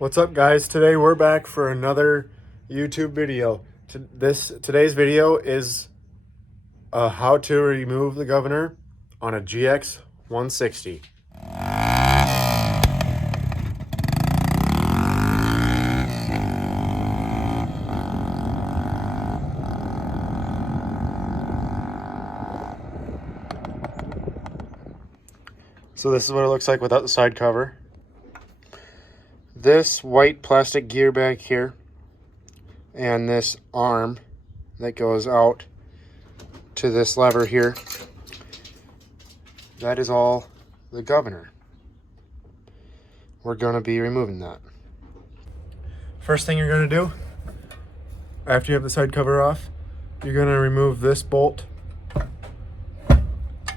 What's up, guys? Today we're back for another YouTube video. Today's video is how to remove the governor on a GX160. So this is what it looks like without the side cover. This white plastic gear back here and this arm that goes out to this lever here, that is all the governor. We're going to be removing that. First thing you're going to do after you have the side cover off, you're going to remove this bolt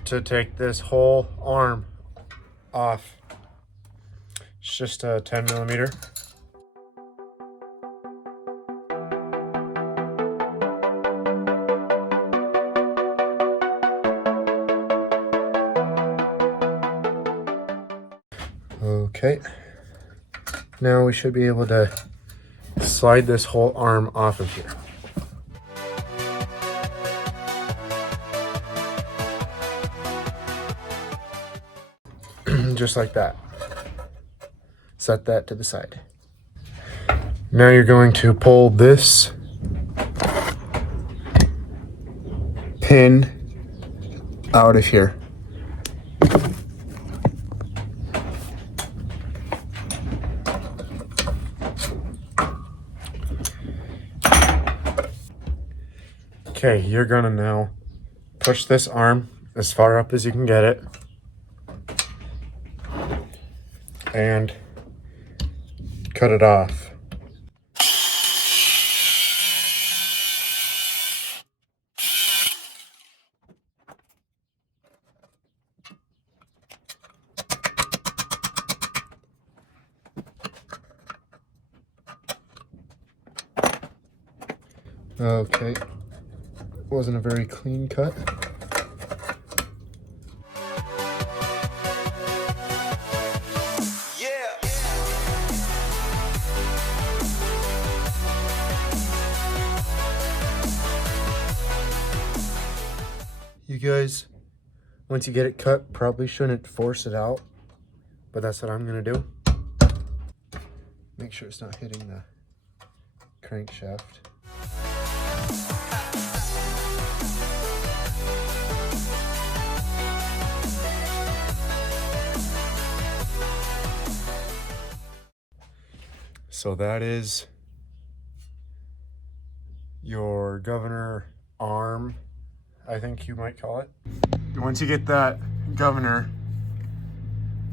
to take this whole arm off. It's just a 10 millimeter. Okay, now we should be able to slide this whole arm off of here. Just like that. Set that to the side. Now you're going to pull this pin out of here. Okay, you're gonna now push this arm as far up as you can get it and cut it off. Okay, wasn't a very clean cut. You guys, once you get it cut, probably shouldn't force it out, but that's what I'm gonna do. Make sure it's not hitting the crankshaft. So that is your governor arm, I think you might call it. Once you get that governor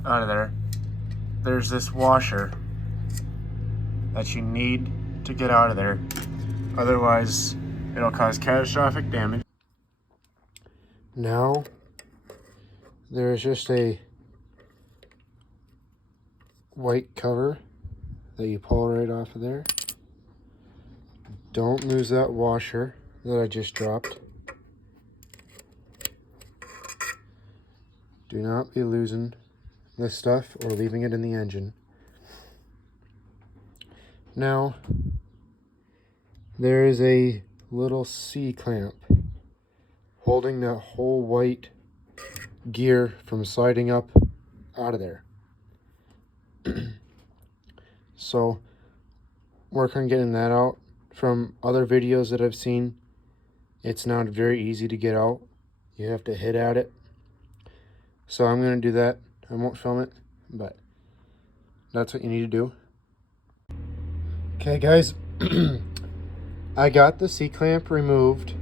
out of there, there's this washer that you need to get out of there. Otherwise, it'll cause catastrophic damage. Now, there's just a white cover that you pull right off of there. Don't lose that washer that I just dropped. Do not be losing this stuff or leaving it in the engine. Now, there is a little C-clamp holding that whole white gear from sliding up out of there. So, work on getting that out. From other videos that I've seen, it's not very easy to get out. You have to hit at it. So I'm going to do that. I won't film it, but that's what you need to do. Okay, guys, I got the C-clamp removed.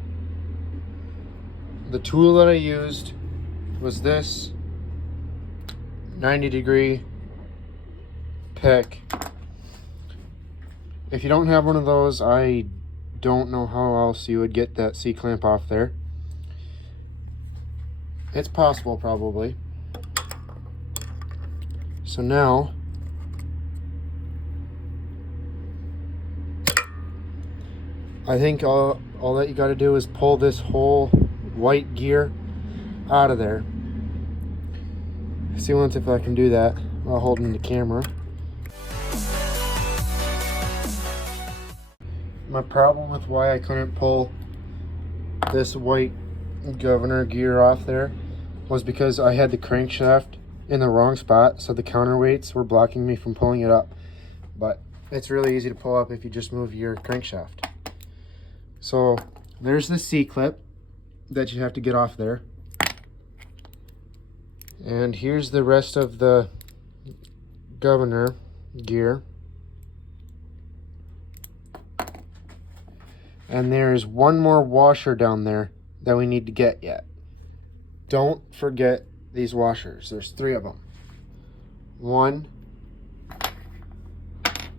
The tool that I used was this 90-degree pick. If you don't have one of those, I don't know how else you would get that C-clamp off there. It's possible, probably. So now, I think all that you got to do is pull this whole white gear out of there. See once if I can do that while holding the camera. my problem with why I couldn't pull this white Govenor gear off there was because I had the crankshaft in the wrong spot, so the counterweights were blocking me from pulling it up. But it's really easy to pull up if you just move your crankshaft. So there's the C-clip that you have to get off there. And here's the rest of the Govenor gear. And there's one more washer down there that we need to get yet. Don't forget these washers. There's 3 of them. One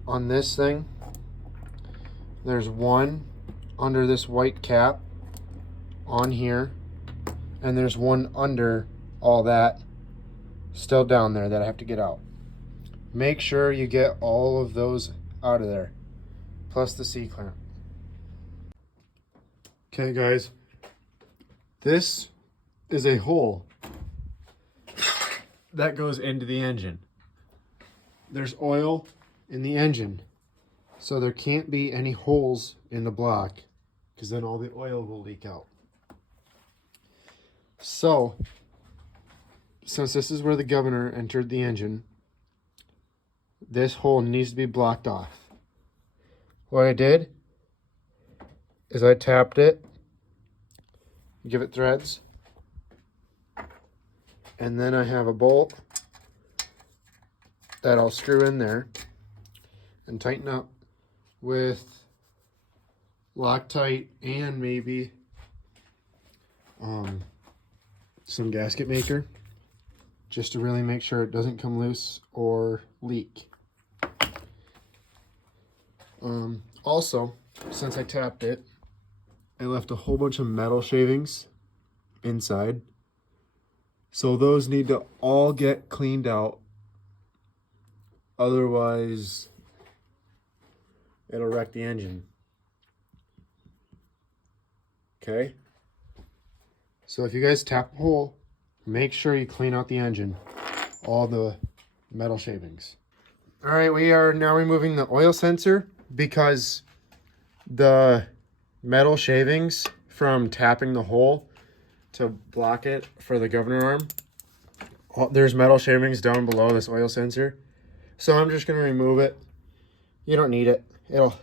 on this thing. There's one under this white cap on here. And there's one under all that still down there that I have to get out. Make sure you get all of those out of there, plus the C-clamp. Okay guys, this is a hole that goes into the engine. There's oil in the engine, so there can't be any holes in the block, because then all the oil will leak out. So, since this is where the Govenor entered the engine, this hole needs to be blocked off. What I did is I tapped it, give it threads, and then I have a bolt that I'll screw in there and tighten up with Loctite and maybe some gasket maker, just to really make sure it doesn't come loose or leak. Also, since I tapped it, I left a whole bunch of metal shavings inside. So those need to all get cleaned out. Otherwise, it'll wreck the engine. Okay? So if you guys tap a hole, make sure you clean out the engine. All the metal shavings. Alright, we are now removing the oil sensor because the metal shavings from tapping the hole to block it for the Govenor arm, there's metal shavings down below this oil sensor. So I'm just going to remove it. You don't need it. It'll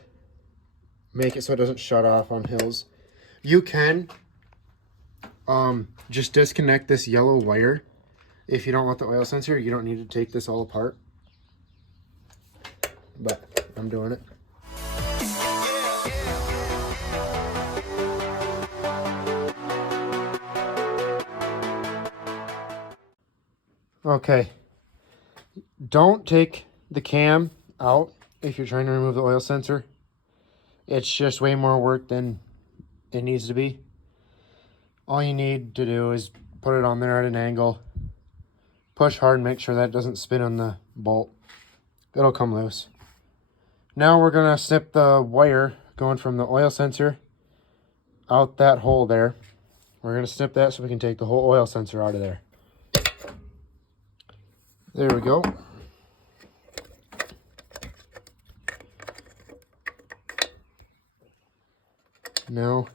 make it so it doesn't shut off on hills. You can just disconnect this yellow wire if you don't want the oil sensor. You don't need to take this all apart. But I'm doing it. Okay, don't take the cam out if you're trying to remove the oil sensor. It's just way more work than it needs to be. All you need to do is put it on there at an angle, push hard and make sure that doesn't spin on the bolt. It'll come loose. Now we're going to snip the wire going from the oil sensor out that hole there. We're going to snip that so we can take the whole oil sensor out of there. There we go. Now,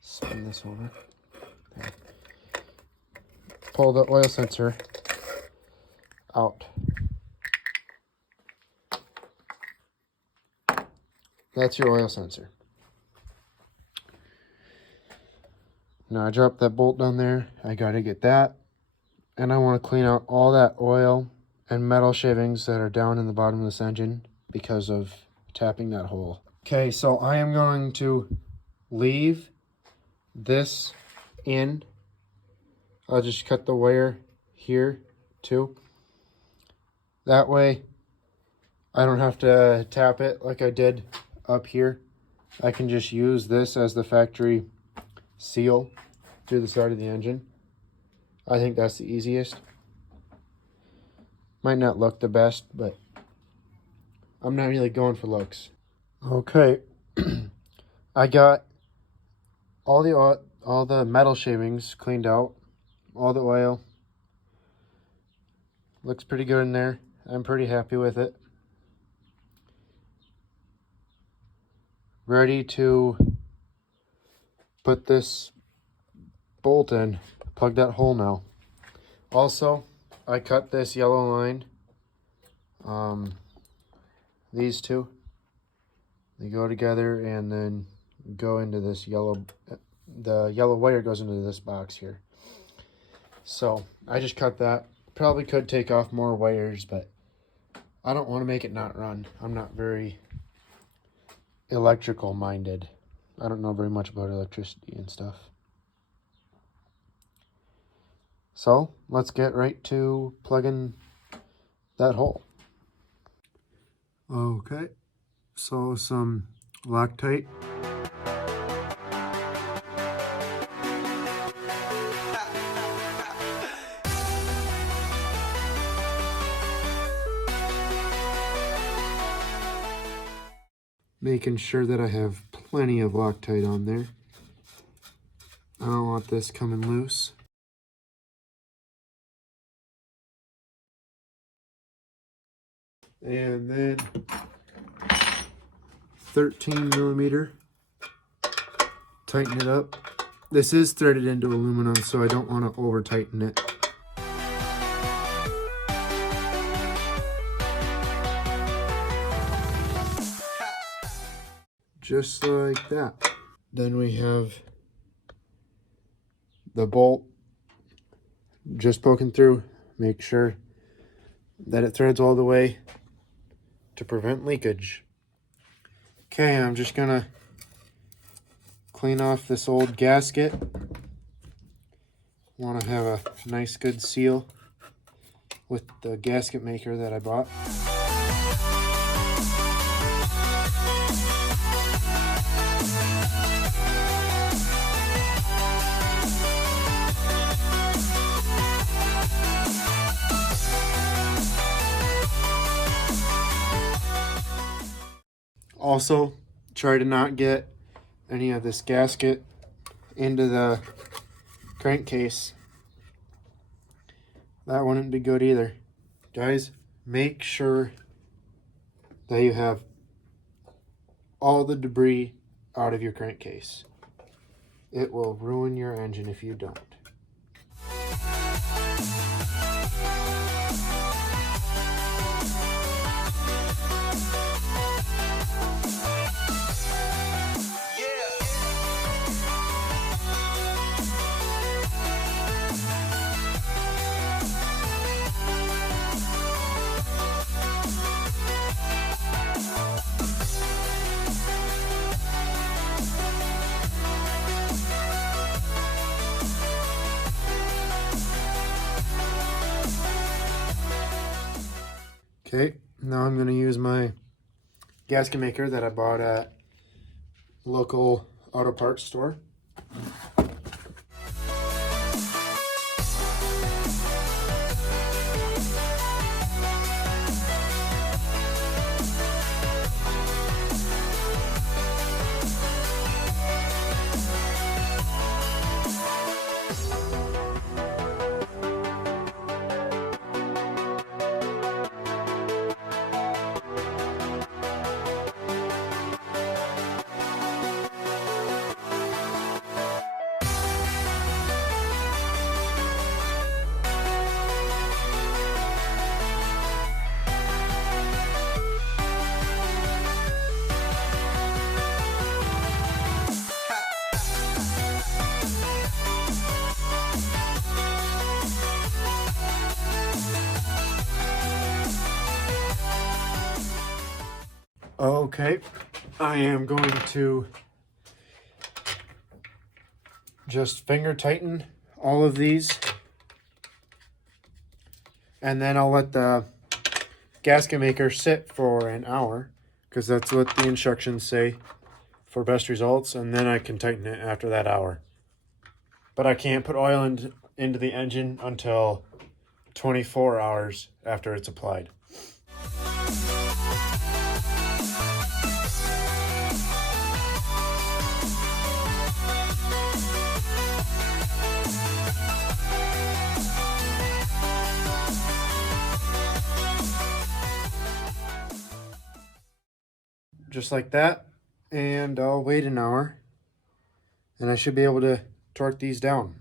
spin this over. There. Pull the oil sensor out. That's your oil sensor. Now I dropped that bolt down there. I gotta get that. And I want to clean out all that oil and metal shavings that are down in the bottom of this engine because of tapping that hole. Okay, so I am going to leave this in. I'll just cut the wire here too. That way I don't have to tap it like I did up here. I can just use this as the factory seal through the side of the engine. I think that's the easiest. Might not look the best, but I'm not really going for looks. Okay, I got all the metal shavings cleaned out, all the oil. Looks pretty good in there. I'm pretty happy with it. ready to put this bolt in. Plug that hole now. Also, I cut this yellow line. These two, they go together and then go into this yellow, the yellow wire goes into this box here. So I just cut that. Probably could take off more wires, but I don't want to make it not run. I'm not very electrical minded. I don't know very much about electricity and stuff. So let's get right to plugging that hole. Okay, so some Loctite. Making sure that I have plenty of Loctite on there. I don't want this coming loose. And then 13 millimeter. Tighten it up. This is threaded into aluminum, so I don't want to over tighten it. Just like that. Then we have the bolt just poking through. Make sure that it threads all the way to prevent leakage. Okay, I'm just gonna clean off this old gasket. Want to have a nice good seal with the gasket maker that I bought. Also, try to not get any of this gasket into the crankcase. That wouldn't be good either. Guys, make sure that you have all the debris out of your crankcase. It will ruin your engine if you don't. Okay, now I'm going to use my gasket maker that I bought at local auto parts store. Okay, I am going to just finger tighten all of these, and then I'll let the gasket maker sit for an hour, because that's what the instructions say for best results, and then I can tighten it after that hour. But I can't put oil into the engine until 24 hours after it's applied. Just like that, and I'll wait an hour, and I should be able to torque these down.